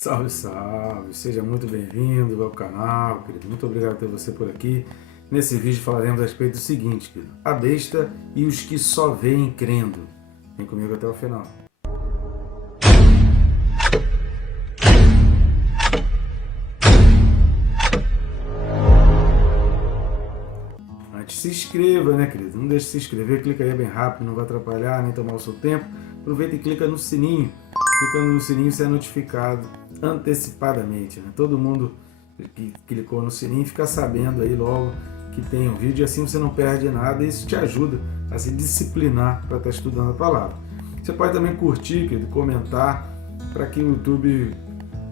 Salve, salve! Seja muito bem-vindo ao canal, querido. Muito obrigado por ter você por aqui. Nesse vídeo falaremos a respeito do seguinte, querido. A besta e os que só veem crendo. Vem comigo até o final. Antes, se inscreva, né, querido? Não deixe de se inscrever, clica aí bem rápido, não vai atrapalhar nem tomar o seu tempo. Aproveita e clica no sininho. Clicando no sininho, você é notificado antecipadamente, né? Todo mundo que clicou no sininho fica sabendo aí logo que tem um vídeo, e assim você não perde nada, e isso te ajuda a se disciplinar para estar estudando a palavra. Você pode também curtir, querido, comentar, para que o YouTube,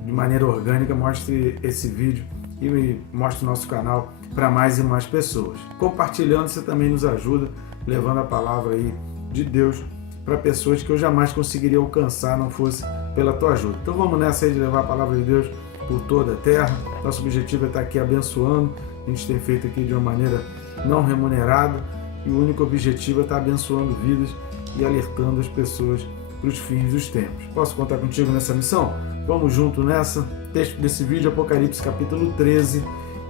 de maneira orgânica, mostre esse vídeo e mostre o nosso canal para mais e mais pessoas. Compartilhando, você também nos ajuda, levando a palavra aí de Deus para pessoas que eu jamais conseguiria alcançar não fosse pela tua ajuda. Então vamos nessa aí de levar a palavra de Deus por toda a terra. Nosso objetivo é estar aqui abençoando. A gente tem feito aqui de uma maneira não remunerada e o único objetivo é estar abençoando vidas e alertando as pessoas para os fins dos tempos. Posso contar contigo nessa missão? Vamos junto nessa. Texto desse vídeo, Apocalipse capítulo 13.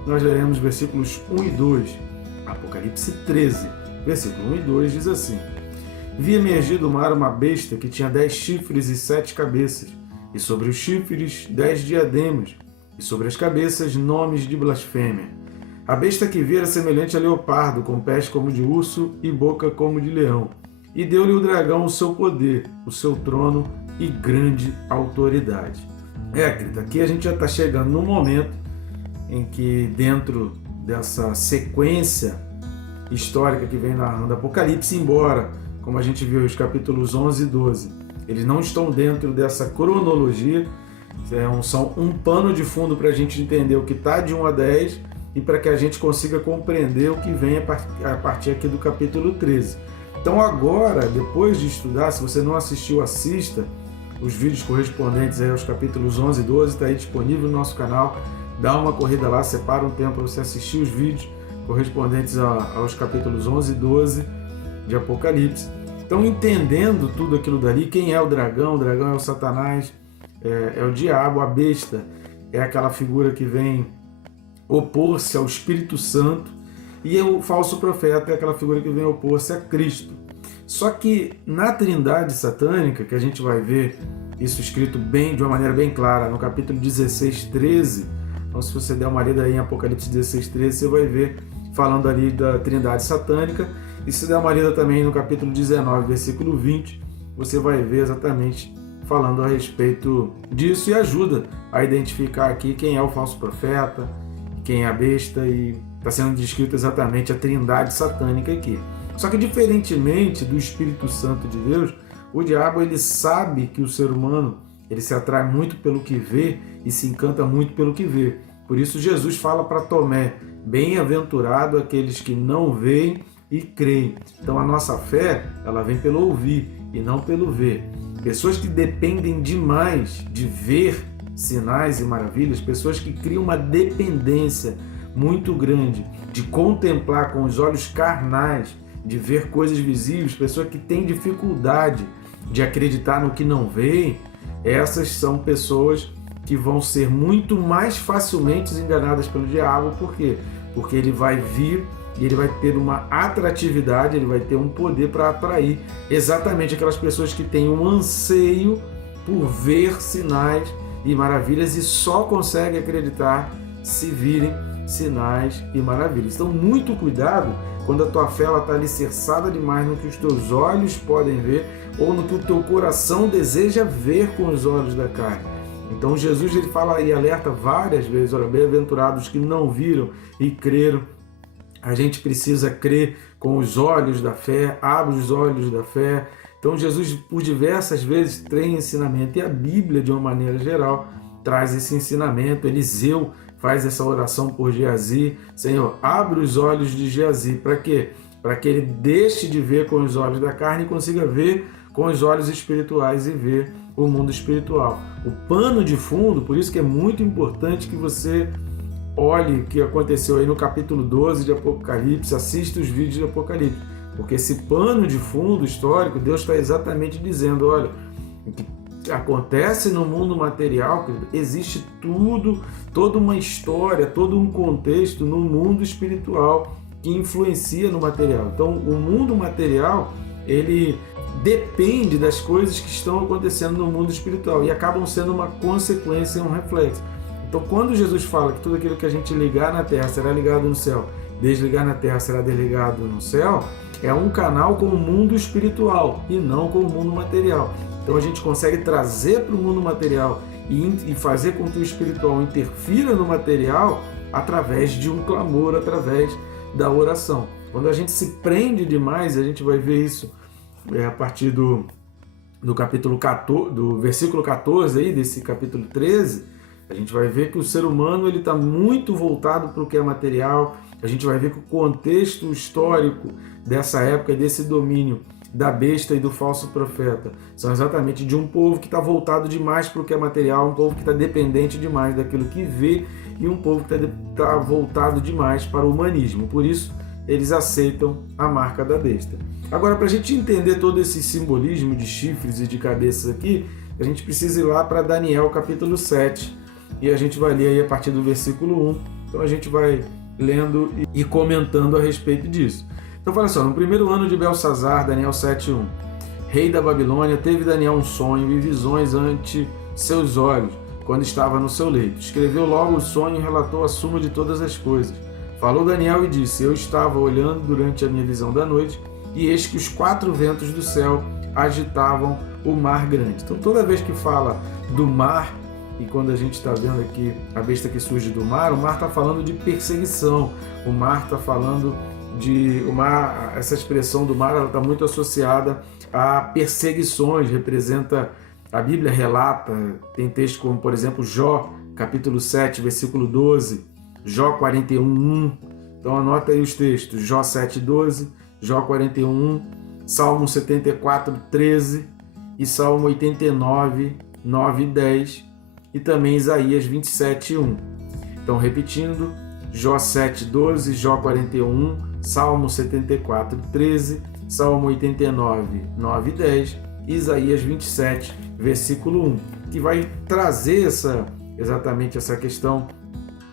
Nós leremos versículos 1 e 2. Apocalipse 13, versículo 1 e 2 diz assim: Vi emergir do mar uma besta que tinha 10 chifres e 7 cabeças, e sobre os chifres 10 diademas, e sobre as cabeças nomes de blasfêmia. A besta que vi era semelhante a leopardo, com pés como de urso e boca como de leão. E deu-lhe o dragão o seu poder, o seu trono e grande autoridade. Querido, aqui a gente já está chegando num momento em que, dentro dessa sequência histórica que vem narrando Apocalipse, embora, como a gente viu os capítulos 11 e 12, eles não estão dentro dessa cronologia, são um pano de fundo para a gente entender o que está de 1 a 10 e para que a gente consiga compreender o que vem a partir aqui do capítulo 13. Então agora, depois de estudar, se você não assistiu, assista os vídeos correspondentes aí aos capítulos 11 e 12, está aí disponível no nosso canal. Dá uma corrida lá, separa um tempo para você assistir os vídeos correspondentes aos capítulos 11 e 12 de Apocalipse. Então, entendendo tudo aquilo dali, quem é o dragão? O dragão é o Satanás, é o diabo, a besta é aquela figura que vem opor-se ao Espírito Santo, e o falso profeta é aquela figura que vem opor-se a Cristo. Só que na trindade satânica, que a gente vai ver isso escrito de uma maneira bem clara, no capítulo 16, 13, então se você der uma lida aí em Apocalipse 16, 13, você vai ver falando ali da trindade satânica. E se der uma lida também no capítulo 19, versículo 20, você vai ver exatamente falando a respeito disso e ajuda a identificar aqui quem é o falso profeta, quem é a besta, e está sendo descrito exatamente a trindade satânica aqui. Só que, diferentemente do Espírito Santo de Deus, o diabo ele sabe que o ser humano ele se atrai muito pelo que vê e se encanta muito pelo que vê. Por isso Jesus fala para Tomé: bem-aventurado aqueles que não veem e creem. Então a nossa fé, ela vem pelo ouvir e não pelo ver. Pessoas que dependem demais de ver sinais e maravilhas, pessoas que criam uma dependência muito grande de contemplar com os olhos carnais, de ver coisas visíveis, pessoas que têm dificuldade de acreditar no que não veem, essas são pessoas que vão ser muito mais facilmente enganadas pelo diabo. Por quê? Porque ele vai vir e ele vai ter uma atratividade, ele vai ter um poder para atrair exatamente aquelas pessoas que têm um anseio por ver sinais e maravilhas e só conseguem acreditar se virem sinais e maravilhas. Então, muito cuidado quando a tua fé está alicerçada demais no que os teus olhos podem ver ou no que o teu coração deseja ver com os olhos da carne. Então, Jesus ele fala e alerta várias vezes: olha, bem-aventurados que não viram e creram. A gente precisa crer com os olhos da fé, abre os olhos da fé. Então Jesus, por diversas vezes, tem ensinamento, e a Bíblia, de uma maneira geral, traz esse ensinamento. Eliseu faz essa oração por Geazi: Senhor, abre os olhos de Geazi. Para quê? Para que ele deixe de ver com os olhos da carne e consiga ver com os olhos espirituais e ver o mundo espiritual. O pano de fundo, por isso que é muito importante que você olhe o que aconteceu aí no capítulo 12 de Apocalipse, assista os vídeos de Apocalipse, porque esse pano de fundo histórico, Deus está exatamente dizendo: olha, acontece no mundo material, querido, existe toda uma história, todo um contexto no mundo espiritual que influencia no material. Então, o mundo material, ele depende das coisas que estão acontecendo no mundo espiritual e acabam sendo uma consequência e um reflexo. Então, quando Jesus fala que tudo aquilo que a gente ligar na terra será ligado no céu, desligar na terra será desligado no céu, é um canal com o mundo espiritual e não com o mundo material. Então a gente consegue trazer para o mundo material e fazer com que o espiritual interfira no material através de um clamor, através da oração. Quando a gente se prende demais, a gente vai ver isso a partir do capítulo 14, do versículo 14 aí, desse capítulo 13, a gente vai ver que o ser humano está muito voltado para o que é material. A gente vai ver que o contexto histórico dessa época e desse domínio da besta e do falso profeta são exatamente de um povo que está voltado demais para o que é material, um povo que está dependente demais daquilo que vê e um povo que está voltado demais para o humanismo. Por isso, eles aceitam a marca da besta. Agora, para a gente entender todo esse simbolismo de chifres e de cabeças aqui, a gente precisa ir lá para Daniel capítulo 7 e a gente vai ler aí a partir do versículo 1. Então a gente vai lendo e comentando a respeito disso. Então fala assim, no primeiro ano de Belsazar, Daniel 7:1, rei da Babilônia, teve Daniel um sonho e visões ante seus olhos, quando estava no seu leito. Escreveu logo o sonho e relatou a suma de todas as coisas. Falou Daniel e disse, eu estava olhando durante a minha visão da noite, e eis que os 4 ventos do céu agitavam o mar grande. Então toda vez que fala do mar, e quando a gente está vendo aqui a besta que surge do mar, o mar está falando de perseguição, o mar está falando de... essa expressão do mar está muito associada a perseguições, representa... A Bíblia relata, tem texto como, por exemplo, Jó, capítulo 7, versículo 12, Jó 41:1. Então anota aí os textos, Jó 7:12, Jó 41:1, Salmo 74:13 e Salmo 89, 9 e 10, e também Isaías 27:1. Então, repetindo, Jó 7:12, Jó 41:1, Salmo 74:13, Salmo 89, 9 e 10, e Isaías 27, versículo 1, que vai trazer exatamente essa questão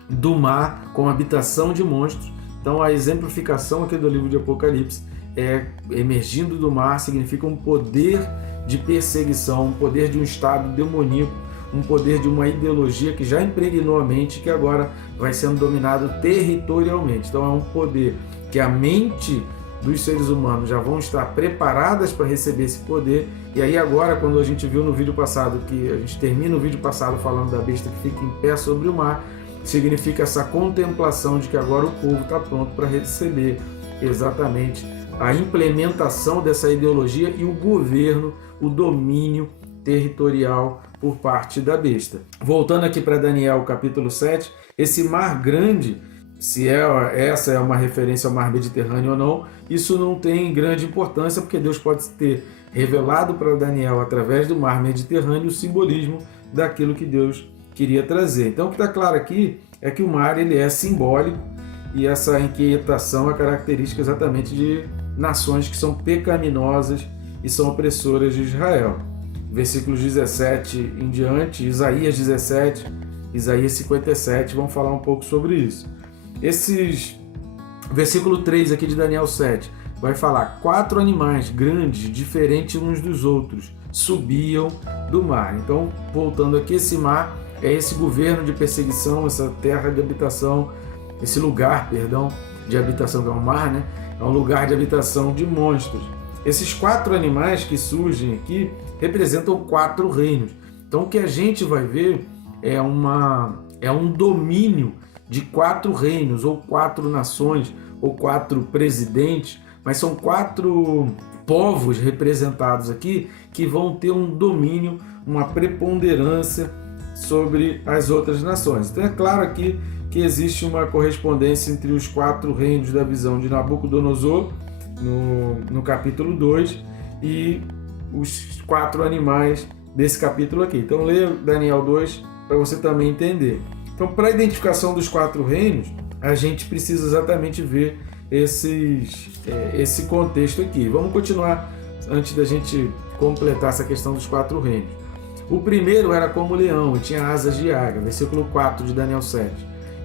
do mar com habitação de monstros. Então, a exemplificação aqui do livro de Apocalipse é emergindo do mar, significa um poder de perseguição, um poder de um estado demoníaco, um poder de uma ideologia que já impregnou a mente, que agora vai sendo dominado territorialmente. Então é um poder que a mente dos seres humanos já vão estar preparadas para receber esse poder. E aí agora, quando a gente viu no vídeo passado, que a gente termina o vídeo passado falando da besta que fica em pé sobre o mar, significa essa contemplação de que agora o povo está pronto para receber exatamente a implementação dessa ideologia e o governo, o domínio territorial por parte da besta. Voltando aqui para Daniel capítulo 7, esse mar grande, se essa é uma referência ao mar Mediterrâneo ou não, isso não tem grande importância, porque Deus pode ter revelado para Daniel através do mar Mediterrâneo o simbolismo daquilo que Deus queria trazer. Então o que está claro aqui é que o mar ele é simbólico, e essa inquietação é característica exatamente de nações que são pecaminosas e são opressoras de Israel. Versículos 17 em diante, Isaías 17, Isaías 57, vão falar um pouco sobre isso. Versículo 3 aqui de Daniel 7, vai falar, 4 animais grandes, diferentes uns dos outros, subiam do mar. Então, voltando aqui, esse mar é esse governo de perseguição, essa terra de habitação, esse lugar, de habitação, que é um mar, né? É um lugar de habitação de monstros. Esses 4 animais que surgem aqui representam 4 reinos. Então o que a gente vai ver é um domínio de 4 reinos, ou 4 nações, ou 4 presidentes, mas são 4 povos representados aqui que vão ter um domínio, uma preponderância sobre as outras nações. Então é claro aqui que existe uma correspondência entre os 4 reinos da visão de Nabucodonosor, no capítulo 2, e os 4 animais desse capítulo aqui. Então leia Daniel 2 para você também entender. Então, para a identificação dos 4 reinos, a gente precisa exatamente ver esse contexto aqui. Vamos continuar antes da gente completar essa questão dos 4 reinos. O primeiro era como leão e tinha asas de águia. Versículo 4 de Daniel 7.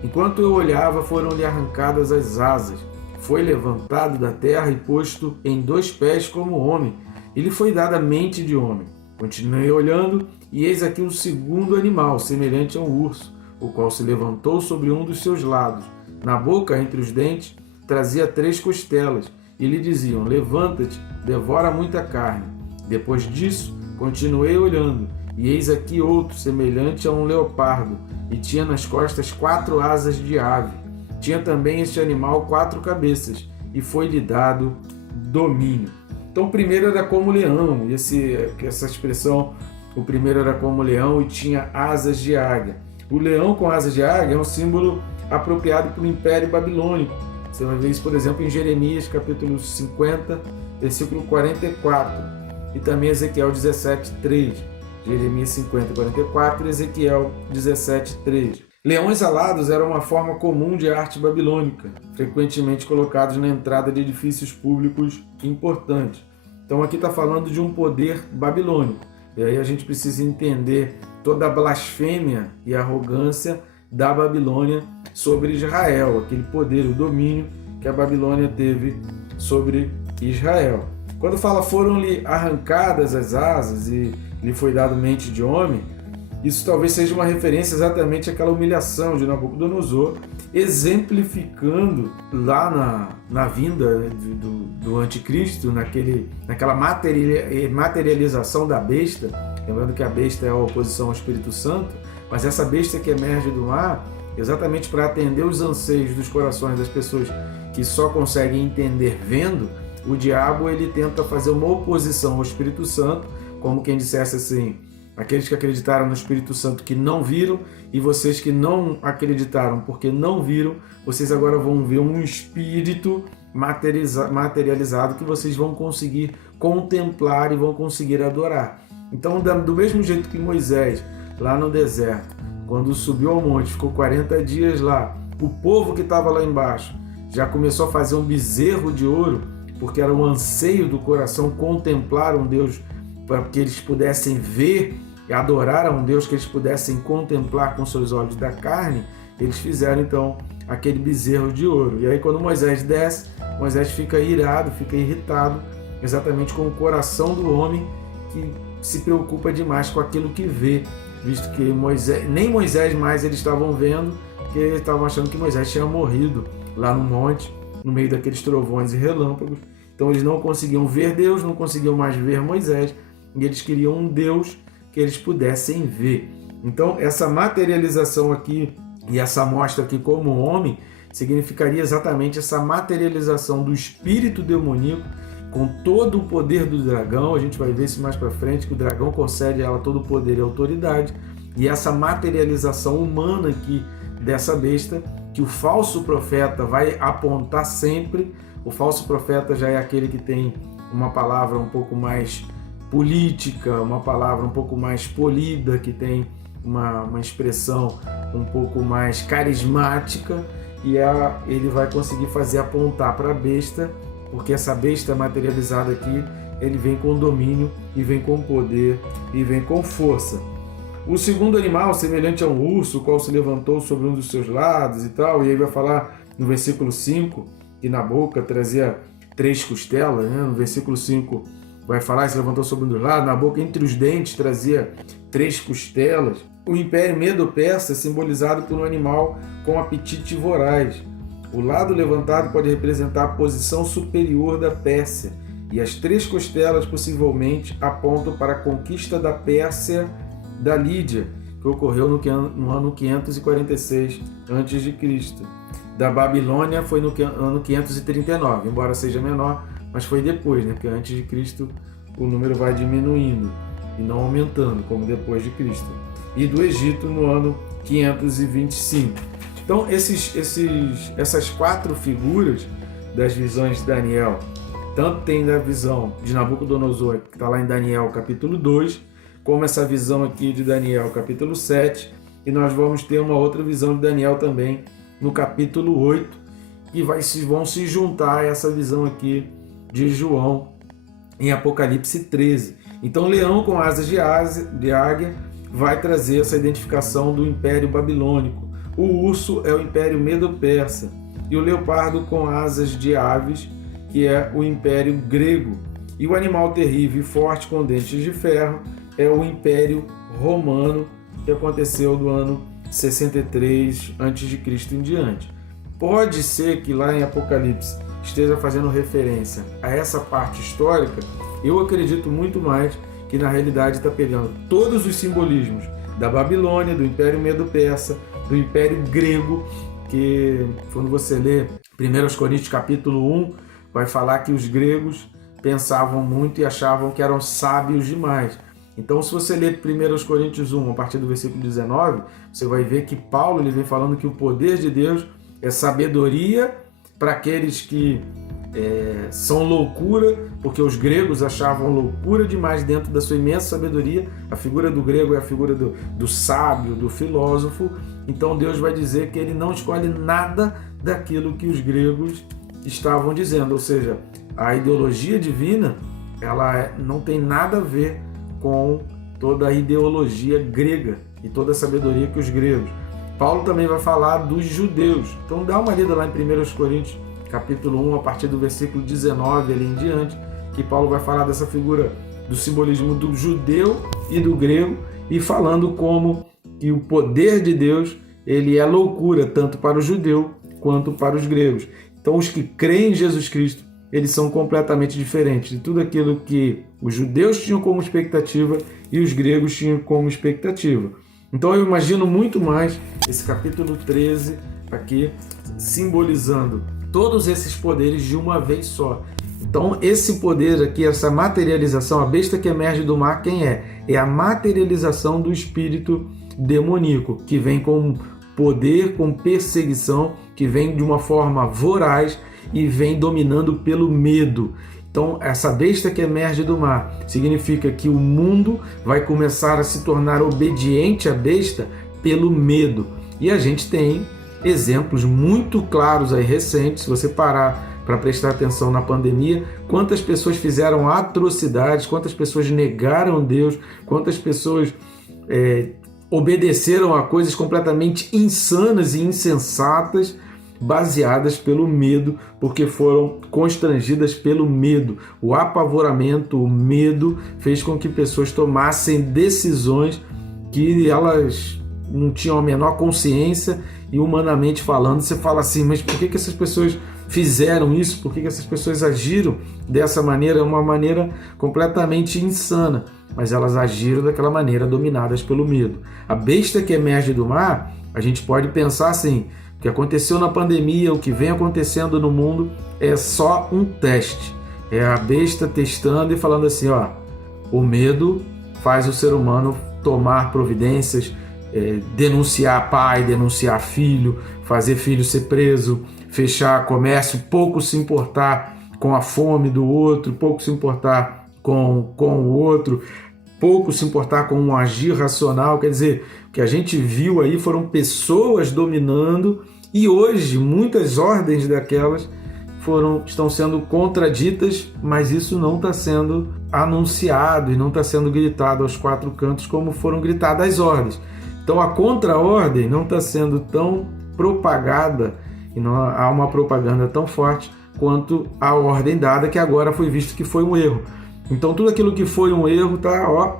Enquanto eu olhava, foram-lhe arrancadas as asas. Foi levantado da terra e posto em 2 pés como homem. E lhe foi dada a mente de homem. Continuei olhando, e eis aqui um segundo animal, semelhante a um urso, o qual se levantou sobre um dos seus lados. Na boca, entre os dentes, trazia 3 costelas, e lhe diziam: levanta-te, devora muita carne. Depois disso, continuei olhando, e eis aqui outro, semelhante a um leopardo, e tinha nas costas 4 asas de ave. Tinha também este animal 4 cabeças, e foi-lhe dado domínio. Então, o primeiro era como leão, e essa expressão, o primeiro era como leão e tinha asas de águia. O leão com asas de águia é um símbolo apropriado para o Império Babilônico. Você vai ver isso, por exemplo, em Jeremias, capítulo 50, versículo 44, e também Ezequiel 17:3. Jeremias 50, 44 e Ezequiel 17:3. Leões alados eram uma forma comum de arte babilônica, frequentemente colocados na entrada de edifícios públicos importantes. Então aqui está falando de um poder babilônico. E aí a gente precisa entender toda a blasfêmia e arrogância da Babilônia sobre Israel, aquele poder, o domínio que a Babilônia teve sobre Israel. Quando fala foram-lhe arrancadas as asas e lhe foi dado mente de homem, isso talvez seja uma referência exatamente àquela humilhação de Nabucodonosor, exemplificando lá na vinda do anticristo, naquela materialização da besta. Lembrando que a besta é a oposição ao Espírito Santo, mas essa besta que emerge do mar, exatamente para atender os anseios dos corações das pessoas que só conseguem entender vendo, o diabo ele tenta fazer uma oposição ao Espírito Santo, como quem dissesse assim: aqueles que acreditaram no Espírito Santo que não viram, e vocês que não acreditaram porque não viram, vocês agora vão ver um espírito materializado que vocês vão conseguir contemplar e vão conseguir adorar. Então, do mesmo jeito que Moisés, lá no deserto, quando subiu ao monte, ficou 40 dias lá, o povo que estava lá embaixo já começou a fazer um bezerro de ouro, porque era um anseio do coração contemplar um Deus, para que eles pudessem ver e adorar a um Deus que eles pudessem contemplar com seus olhos da carne. Eles fizeram então aquele bezerro de ouro. E aí quando Moisés desce, Moisés fica irado, fica irritado, exatamente com o coração do homem que se preocupa demais com aquilo que vê, visto que nem Moisés mais eles estavam vendo, porque eles estavam achando que Moisés tinha morrido lá no monte, no meio daqueles trovões e relâmpagos. Então eles não conseguiam ver Deus, não conseguiam mais ver Moisés, e eles queriam um Deus que eles pudessem ver. Então essa materialização aqui e essa mostra aqui como homem significaria exatamente essa materialização do espírito demoníaco com todo o poder do dragão. A gente vai ver isso mais para frente, que o dragão concede a ela todo o poder e autoridade, e essa materialização humana aqui dessa besta, que o falso profeta vai apontar sempre. O falso profeta já é aquele que tem uma palavra um pouco mais política, uma palavra um pouco mais polida, que tem uma expressão um pouco mais carismática, e ele vai conseguir fazer apontar para a besta, porque essa besta materializada aqui, ele vem com domínio, e vem com poder, e vem com força. O segundo animal, semelhante a um urso, o qual se levantou sobre um dos seus lados e tal, e aí vai falar no versículo 5, que na boca trazia 3 costelas, né? No versículo 5 vai falar, se levantou sobre um dos lados, na boca entre os dentes trazia 3 costelas. O Império Medo-Persa é simbolizado por um animal com apetite voraz. O lado levantado pode representar a posição superior da Pérsia, e as 3 costelas possivelmente apontam para a conquista da Pérsia da Lídia, que ocorreu no ano 546 a.C. Da Babilônia foi no ano 539, embora seja menor, mas foi depois, né? Porque antes de Cristo o número vai diminuindo e não aumentando, como depois de Cristo. E do Egito no ano 525. Então essas 4 figuras das visões de Daniel, tanto tem da visão de Nabucodonosor, que está lá em Daniel capítulo 2, como essa visão aqui de Daniel capítulo 7, e nós vamos ter uma outra visão de Daniel também no capítulo 8, e vão se juntar a essa visão aqui de João em Apocalipse 13. Então, leão com asas de águia vai trazer essa identificação do Império Babilônico. O urso é o Império Medo-Persa e o leopardo com asas de aves, que é o Império Grego. E o animal terrível e forte com dentes de ferro é o Império Romano, que aconteceu do ano 63 a.C. em diante. Pode ser que lá em Apocalipse esteja fazendo referência a essa parte histórica. Eu acredito muito mais que na realidade está pegando todos os simbolismos da Babilônia, do Império Medo-Persa, do Império Grego, que quando você lê 1 Coríntios capítulo 1, vai falar que os gregos pensavam muito e achavam que eram sábios demais. Então, se você ler 1 Coríntios 1, a partir do versículo 19, você vai ver que Paulo ele vem falando que o poder de Deus é sabedoria para aqueles que são loucura, porque os gregos achavam loucura demais dentro da sua imensa sabedoria. A figura do grego é a figura do sábio, do filósofo. Então Deus vai dizer que ele não escolhe nada daquilo que os gregos estavam dizendo, ou seja, a ideologia divina ela não tem nada a ver com toda a ideologia grega e toda a sabedoria que os gregos. Paulo também vai falar dos judeus. Então dá uma lida lá em 1 Coríntios capítulo 1, a partir do versículo 19 ali em diante, que Paulo vai falar dessa figura do simbolismo do judeu e do grego, e falando como que o poder de Deus ele é loucura tanto para o judeu quanto para os gregos. Então os que creem em Jesus Cristo, eles são completamente diferentes de tudo aquilo que os judeus tinham como expectativa e os gregos tinham como expectativa. Então eu imagino muito mais esse capítulo 13 aqui simbolizando todos esses poderes de uma vez só. Então esse poder aqui, essa materialização, a besta que emerge do mar, quem é? É a materialização do espírito demoníaco, que vem com poder, com perseguição, que vem de uma forma voraz e vem dominando pelo medo. Então, essa besta que emerge do mar significa que o mundo vai começar a se tornar obediente à besta pelo medo. E a gente tem exemplos muito claros aí recentes, se você parar para prestar atenção na pandemia, quantas pessoas fizeram atrocidades, quantas pessoas negaram Deus, quantas pessoas obedeceram a coisas completamente insanas e insensatas, baseadas pelo medo, porque foram constrangidas pelo medo. O apavoramento, o medo fez com que pessoas tomassem decisões que elas não tinham a menor consciência, e humanamente falando, você fala assim, mas por que essas pessoas fizeram isso? Por que essas pessoas agiram dessa maneira? É uma maneira completamente insana, mas elas agiram daquela maneira, dominadas pelo medo. A besta que emerge do mar, a gente pode pensar assim, o que aconteceu na pandemia, o que vem acontecendo no mundo é só um teste. É a besta testando e falando assim, ó, o medo faz o ser humano tomar providências, denunciar pai, denunciar filho, fazer filho ser preso, fechar comércio, pouco se importar com a fome do outro, pouco se importar com o outro, pouco se importar com um agir racional. Quer dizer, o que a gente viu aí foram pessoas dominando, e hoje muitas ordens daquelas estão sendo contraditas, mas isso não está sendo anunciado e não está sendo gritado aos quatro cantos como foram gritadas as ordens. Então a contra-ordem não está sendo tão propagada e não há uma propaganda tão forte quanto a ordem dada, que agora foi visto que foi um erro. Então tudo aquilo que foi um erro está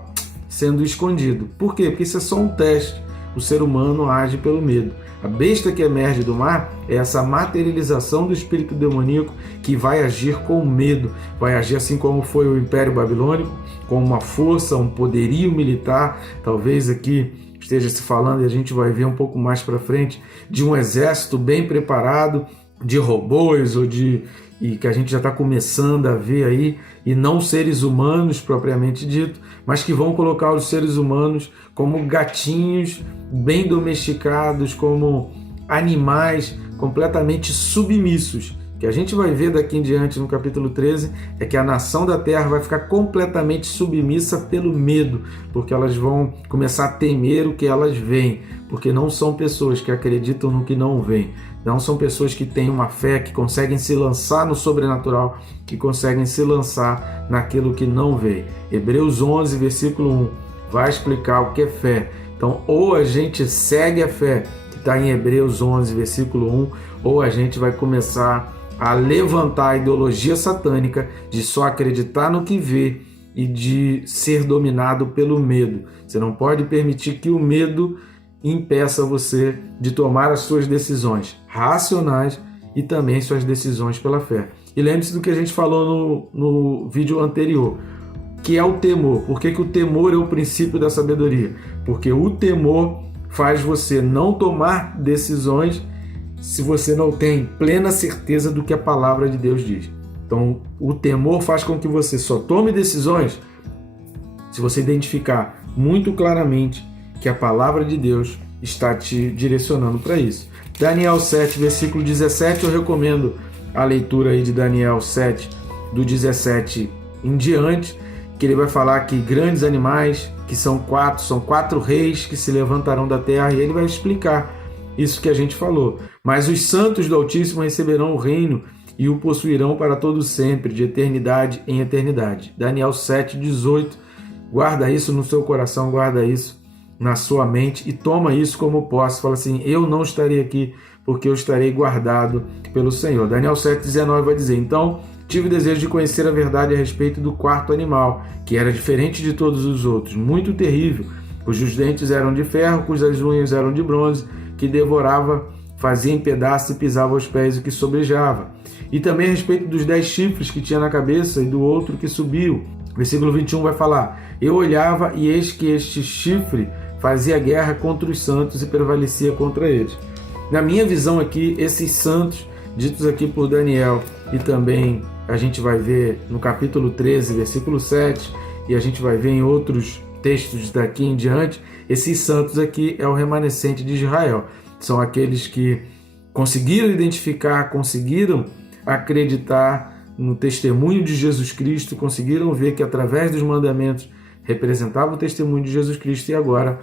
sendo escondido. Por quê? Porque isso é só um teste. O ser humano age pelo medo. A besta que emerge do mar é essa materialização do espírito demoníaco que vai agir com medo, vai agir assim como foi o Império Babilônico, com uma força, um poderio militar. Talvez aqui esteja se falando, e a gente vai ver um pouco mais para frente, de um exército bem preparado, de robôs e que a gente já está começando a ver aí, e não seres humanos propriamente dito, mas que vão colocar os seres humanos como gatinhos bem domesticados, como animais completamente submissos. que a gente vai ver daqui em diante no capítulo 13 é que a nação da terra vai ficar completamente submissa pelo medo, porque elas vão começar a temer o que elas veem, porque não são pessoas que acreditam no que não veem, não são pessoas que têm uma fé, que conseguem se lançar no sobrenatural, que conseguem se lançar naquilo que não vê. Hebreus 11, versículo 1, vai explicar o que é fé. Então, ou a gente segue a fé, que está em Hebreus 11, versículo 1, ou a gente vai começar a levantar a ideologia satânica de só acreditar no que vê e de ser dominado pelo medo. Você não pode permitir que o medo impeça você de tomar as suas decisões racionais e também suas decisões pela fé. E lembre-se do que a gente falou no vídeo anterior, que é o temor. Por que o temor é o princípio da sabedoria? Porque o temor faz você não tomar decisões se você não tem plena certeza do que a palavra de Deus diz. Então, o temor faz com que você só tome decisões se você identificar muito claramente que a palavra de Deus está te direcionando para isso. Daniel 7, versículo 17, eu recomendo a leitura aí de Daniel 7, do 17 em diante, que ele vai falar que grandes animais, que são quatro reis que se levantarão da terra, e ele vai explicar isso que a gente falou. Mas os santos do Altíssimo receberão o reino e o possuirão para todo sempre, de eternidade em eternidade. Daniel 7, 18. Guarda isso no seu coração, guarda isso na sua mente e toma isso como posse. Fala assim, eu não estarei aqui porque eu estarei guardado pelo Senhor. Daniel 7, 19 vai dizer, então tive o desejo de conhecer a verdade a respeito do quarto animal, que era diferente de todos os outros, muito terrível, cujos dentes eram de ferro, cujas unhas eram de bronze, que devorava, fazia em pedaços e pisava aos pés o que sobejava. E também a respeito dos 10 chifres que tinha na cabeça e do outro que subiu. Versículo 21 vai falar, eu olhava e eis que este chifre fazia guerra contra os santos e prevalecia contra eles. Na minha visão aqui, esses santos, ditos aqui por Daniel, e também a gente vai ver no capítulo 13, versículo 7, e a gente vai ver em outros textos daqui em diante, esses santos aqui é o remanescente de Israel. São aqueles que conseguiram identificar, conseguiram acreditar no testemunho de Jesus Cristo, conseguiram ver que através dos mandamentos representava o testemunho de Jesus Cristo e agora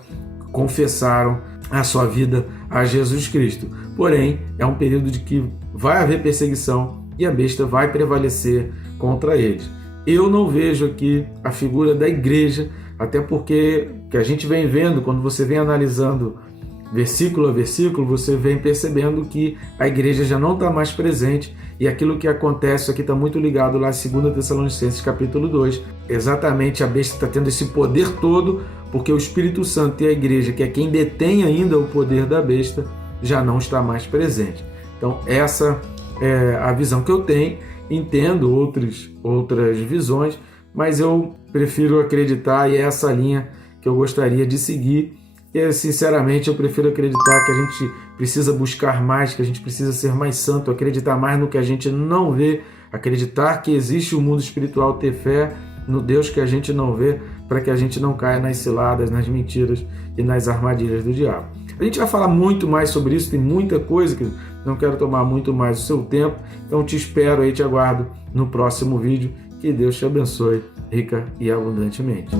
confessaram a sua vida a Jesus Cristo. Porém, é um período de que vai haver perseguição e a besta vai prevalecer contra eles. Eu não vejo aqui a figura da igreja, até porque que a gente vem vendo, quando você vem analisando versículo a versículo, você vem percebendo que a igreja já não está mais presente e aquilo que acontece aqui está muito ligado lá em 2 Tessalonicenses capítulo 2. Exatamente, a besta está tendo esse poder todo porque o Espírito Santo e a igreja, que é quem detém ainda o poder da besta, já não está mais presente. Então essa é a visão que eu tenho, entendo outras visões, mas eu prefiro acreditar e é essa linha que eu gostaria de seguir. E, sinceramente, eu prefiro acreditar que a gente precisa buscar mais, que a gente precisa ser mais santo, acreditar mais no que a gente não vê, acreditar que existe o mundo espiritual, ter fé no Deus que a gente não vê, para que a gente não caia nas ciladas, nas mentiras e nas armadilhas do diabo. A gente vai falar muito mais sobre isso, tem muita coisa que não quero tomar muito mais o seu tempo, então te espero aí, te aguardo no próximo vídeo. Que Deus te abençoe rica e abundantemente.